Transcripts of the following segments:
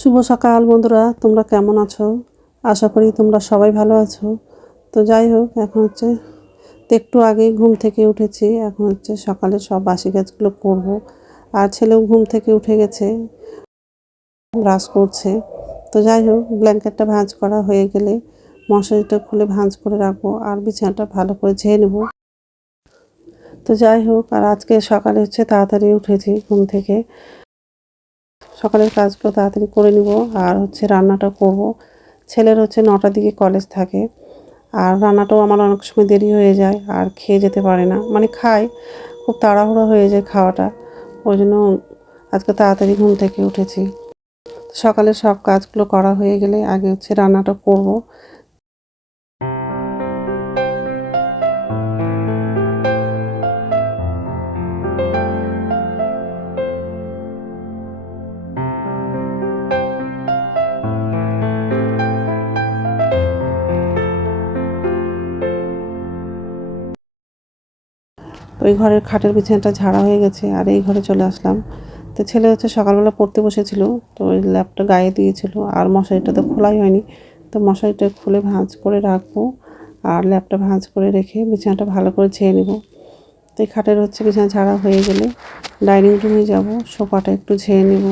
শুভ সকাল বন্ধুরা, তোমরা কেমন আছো? আশা করি তোমরা সবাই ভালো আছো। তো যাই হোক, এখন একটু আগেই ঘুম থেকে উঠেছি। এখন সকালে সব বাসি কাজগুলো করব। আর ছেলেও ঘুম থেকে উঠে গেছে, ব্রাশ করছে। তো যাই হোক, ব্ল্যাঙ্কেটটা ভাঁজ করা হয়ে গেলে মশারিটা খুলে ভাঁজ করে রাখবো আর বিছানাটা ভালো করে ঝেড়ে নেব। তো যাই হোক, আর আজকে সকালে তাড়াতাড়ি উঠেছি ঘুম থেকে। সকালের কাজগুলো তাড়াতাড়ি করে নিব আর রান্নাটা করব। ছেলের 9টার দিকে কলেজ থাকে, আর রান্নাটাও আমার অনেক সময় দেরি হয়ে যায় আর খেয়ে যেতে পারে না, মানে খায়, খুব তাড়াহুড়ো হয়ে যায় খাওয়াটা। ওই জন্য আজকে তাড়াতাড়ি ঘুম থেকে উঠেছি। সকালে সব কাজগুলো করা হয়ে গেলে আগে রান্নাটা করব। ওই ঘরের খাটের বিছানাটা ঝাড়া হয়ে গেছে আর এই ঘরে চলে আসলাম। তো ছেলে সকালবেলা পড়তে বসেছিল, তো ওই ল্যাপটা গায়ে দিয়েছিল আর মশারিটা তো খোলাই হয়নি। তো মশারিটা খুলে ভাঁজ করে রাখবো আর ল্যাপটা ভাঁজ করে রেখে বিছানাটা ভালো করে ঝেড়ে নেব। তো এই খাটের বিছানা ঝাড়া হয়ে গেলে ডাইনিং রুমে যাব, সোফাটা একটু ঝেড়ে নেব।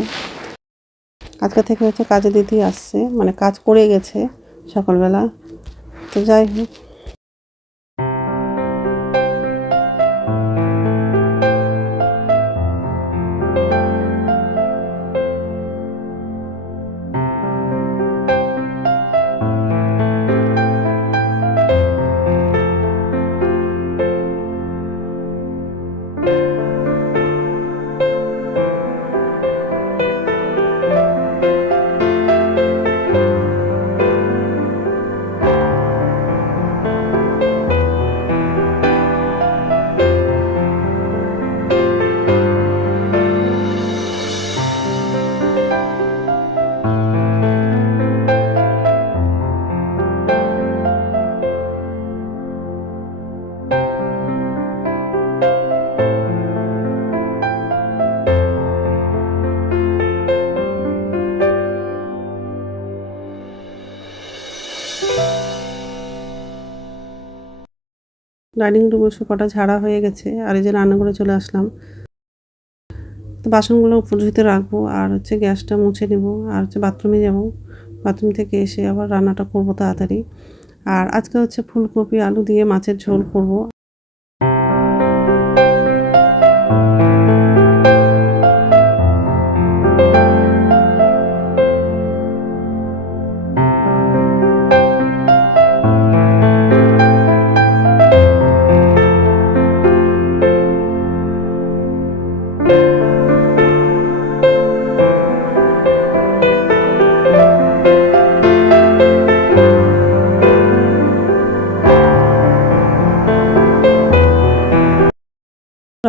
আজকে থেকে কাজে দিতেই আসছে, মানে কাজ করে গেছে সকালবেলা। তো যাই হোক, ডাইনিং রুমের সোফাটা ঝাড়া হয়ে গেছে আর এই যে রান্নাঘরে চলে আসলাম। তো বাসনগুলো উপর রাখবো আর গ্যাসটা মুছে নেব আর বাথরুমে যাব। বাথরুম থেকে এসে আবার রান্নাটা করব তাড়াতাড়ি। আর আজকে ফুলকপি আলু দিয়ে মাছের ঝোল করব।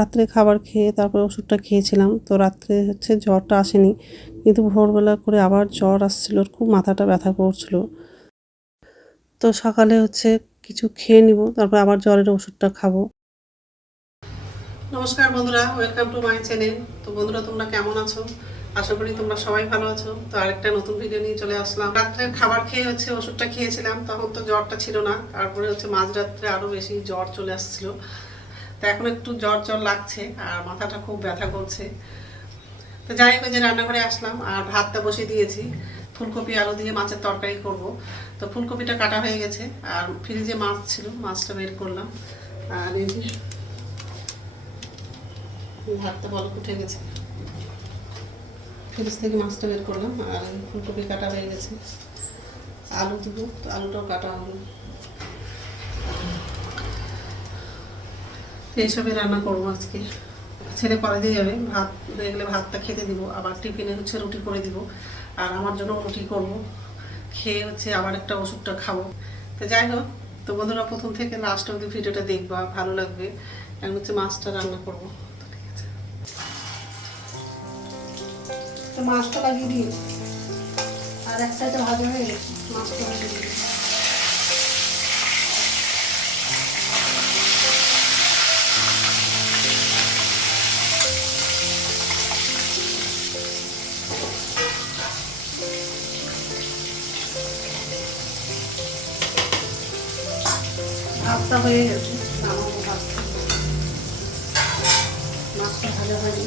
রাত্রে খাবার খেয়ে তারপর ওষুধটা খেয়েছিলাম। তো রাত্রে জ্বরটা আসেনি, কিন্তু ভোরবেলা করে আবার জ্বর আসছিল, খুব মাথাটা ব্যথা করছিল। তো সকালে কিছু খেয়ে নিব, তারপর আবার জ্বরের ওষুধটা খাবো। নমস্কার বন্ধুরা, ওয়েলকাম টু মাই চ্যানেল। তো বন্ধুরা, তোমরা কেমন আছো? আশা করি তোমরা সবাই ভালো আছো। তো আরেকটা নতুন ভিডিও নিয়ে চলে আসলাম। রাত্রে খাবার খেয়ে ওষুধটা খেয়েছিলাম, তখন তো জ্বরটা ছিল না। তারপরে মাঝরাত্রে আরো বেশি জ্বর চলে আসছিল। তো এখন একটু জ্বর জ্বর লাগছে আর মাথাটা খুব ব্যথা করছে। তো যাই হোক, রান্নাঘরে আসলাম আর ভাতটা বসিয়ে দিয়েছি। ফুলকপি আলু দিয়ে মাছের তরকারি করব। তো ফুলকপিটা কাটা হয়ে গেছে আর ফ্রিজে মাছ ছিল, মাছটা বের করলাম। আর এই যে ভাতটা বলক উঠে গেছে, ফ্রিজ থেকে মাছটা বের করলাম আর ফুলকপি কাটা হয়ে গেছে। আলু দিব, তো আলুটাও কাটা হলো। এইসবই রান্না করবো আজকে। ছেলে কলেজে যাবে, ভাত হয়ে গেলে ভাতটা খেতে দিব, আবার টিফিনে রুটি করে দিব আর আমার জন্য রুটি করব। খেয়ে আবার একটা ওষুধটা খাবো। তো যাই হোক, তো বন্ধুরা প্রথম থেকে লাস্ট অবধি ভিডিওটা দেখবা, ভালো লাগবে। এখন মাছটা রান্না করব। ঠিক আছে, তো মাছটা লাগিয়ে দিই আর এক সাইডে ভাজা হয়ে গেছে, মাছটা লাগিয়ে দিই। ভাতটা হয়ে গেছে, নামাবো ভাতটা। মাছটা ভাজা হয়নি,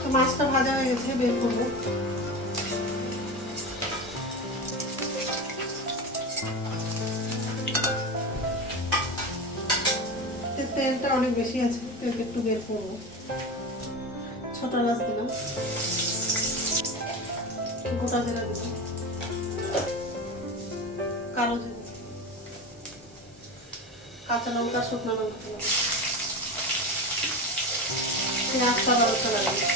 তো মাছটা ভাজা হয়ে গেছে, বের করবো। তেলটা অনেক বেশি আছে, তেলটা একটু বের করবো। ছোট এলাচ দিলাম, গোটা জিরা দিলাম, কালো জিরা, কাঁচা লঙ্কা, শুকনো লঙ্কা দিলাম, পেঁয়াজটা লঙ্কা লাগবে।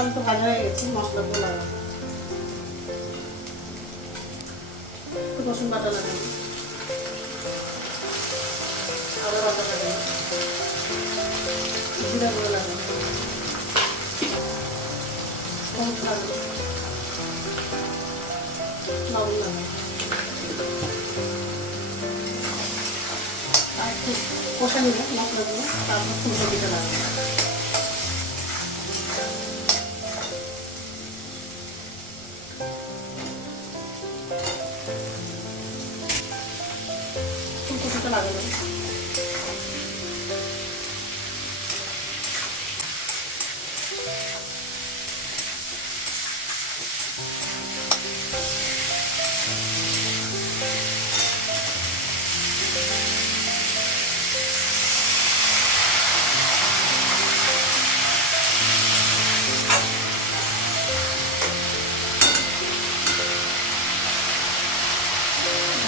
অল্প ভাজা হয়ে গেছে, মশলাগুলো লাগাবো। একটু রসুন বাটা লাগাবো, আদা বাটা লাগাবো, জিরা গুঁড়ো লাগাবো, হলুদ লাগাবো, লবণ লাগাবো, আর একটু কষা নিলে মশলাগুলো, তারপর ফুলকপিটা লাগাবো। ফুলকপিটা লাগাবো,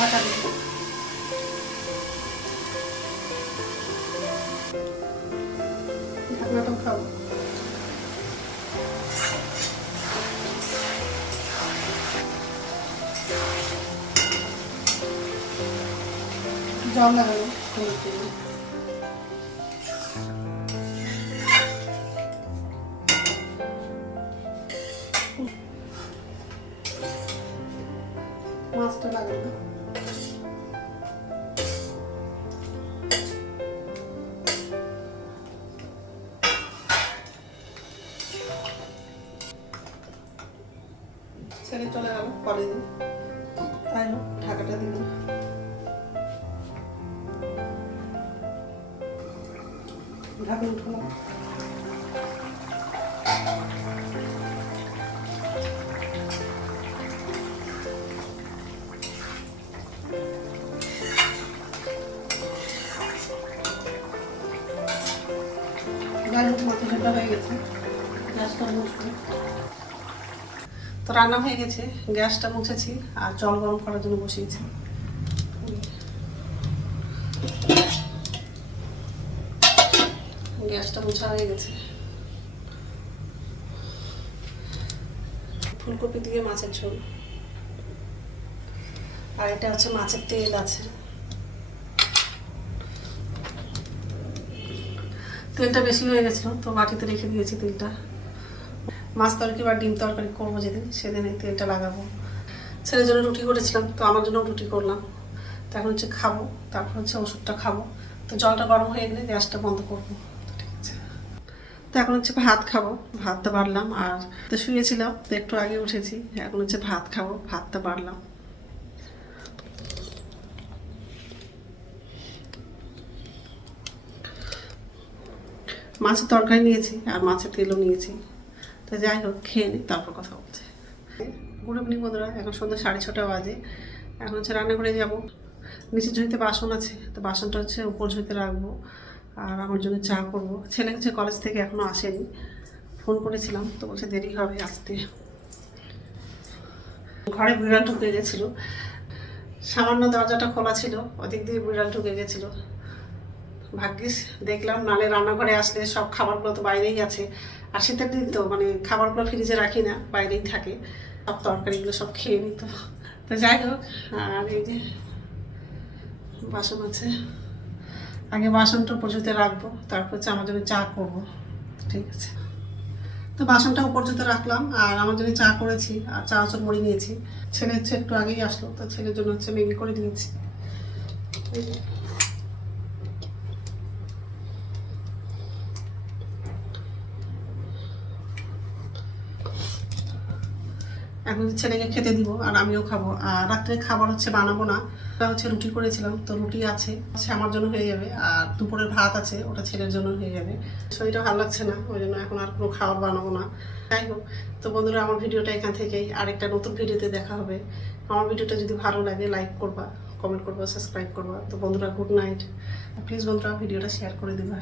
ঢাকা দিব। ঢাকনাটাও খাবো। জল লাগাবো, হলুদ দিব, মাছটা লাগাবো, ছেড়ে চলে গেল, পরে দিন তাই ঢাকাটা দিলাম। ঢাকা উঠালাম, মাথা ঠান্ডা হয়ে গেছে, গ্যাসটা মুছবো। তো রান্না হয়ে গেছে, গ্যাসটা মুছেছি আর জল গরম করার জন্য বসিয়েছি। গ্যাসটা মোছা হয়ে গেছে। ফুলকপি দিয়ে মাছের ঝোল, আর এটা হচ্ছে মাছের তেল আছে। তেলটা বেশি হয়ে গেছিলো, তো বাটিতে রেখে দিয়েছি তেলটা। মাছ তরকারি বা ডিম তরকারি করবো যেদিন, সেদিন এই তেলটা লাগাবো। ছেলের জন্য রুটি করেছিলাম, তো আমার জন্য রুটি করলাম। তো এখন হচ্ছে খাবো, তারপর হচ্ছে ওষুধটা খাবো। তো জলটা গরম হয়ে গেলে গ্যাসটা বন্ধ করবো। ঠিক আছে, তো এখন হচ্ছে ভাত খাবো। ভাতটা বাড়লাম, আর তো শুয়েছিলাম, তো একটু আগে উঠেছি। এখন হচ্ছে ভাত খাবো, ভাতটা বাড়লাম। মাছের তরকারি নিয়েছি আর মাছের তেলও নিয়েছি। তো যাই হোক, খেয়ে নিই, তারপর কথা বলছি। গুড ইভিনিং বন্ধুরা, এখন সন্ধ্যা 6:30 বাজে। এখন হচ্ছে রান্নাঘরে যাবো। নিচের ঝুড়িতে বাসন আছে, তো বাসনটা হচ্ছে উপর ঝুড়িতে রাখবো। আর আমার জন্য চা করবো। ছেলে হচ্ছে কলেজ থেকে এখনও আসেনি, ফোন করেছিলাম, তো বলছে দেরি হবে আসতে। ঘরে বিড়াল ঢুকে গেছিলো, সামান্য দরজাটা খোলা ছিল, ওদিক দিয়ে বিড়াল ঢুকে গেছিলো। ভাগ্যিস দেখলাম, নালে রান্নাঘরে আসলে সব খাবারগুলো তো বাইরেই আছে। আর শীতের দিন তো মানে খাবারগুলো ফ্রিজে রাখি না, বাইরেই থাকে। সব তরকারিগুলো সব খেয়ে নিত। তো যাই হোক, আর এই যে বাসন আছে, আগে বাসনটা পর্যন্ত রাখবো, তারপর হচ্ছে আমার জন্য চা করবো। ঠিক আছে, তো বাসনটা পর্যন্ত রাখলাম, আর আমার জন্য চা করেছি, আর চা চল মুড়ি নিয়েছি। ছেলে হচ্ছে একটু আগেই আসলো, তো ছেলের জন্য হচ্ছে ম্যাগি করে দিয়েছি। এখন ছেলেকে খেতে দিব আর আমিও খাবো। আর রাত্রে খাবার হচ্ছে বানাবো না, ওটা হচ্ছে রুটি করেছিলাম, তো রুটি আছে, হচ্ছে আমার জন্য হয়ে যাবে। আর দুপুরের ভাত আছে, ওটা ছেলের জন্য হয়ে যাবে। শরীরটা ভালো লাগছে না, ওই জন্য এখন আর কোনো খাবার বানাবো না। যাই হোক, তো বন্ধুরা আমার ভিডিওটা এখান থেকেই, আরেকটা নতুন ভিডিওতে দেখা হবে। আমার ভিডিওটা যদি ভালো লাগে লাইক করবা, কমেন্ট করবা, সাবস্ক্রাইব করবা। তো বন্ধুরা গুড নাইট। প্লিজ বন্ধুরা ভিডিওটা শেয়ার করে দিবা।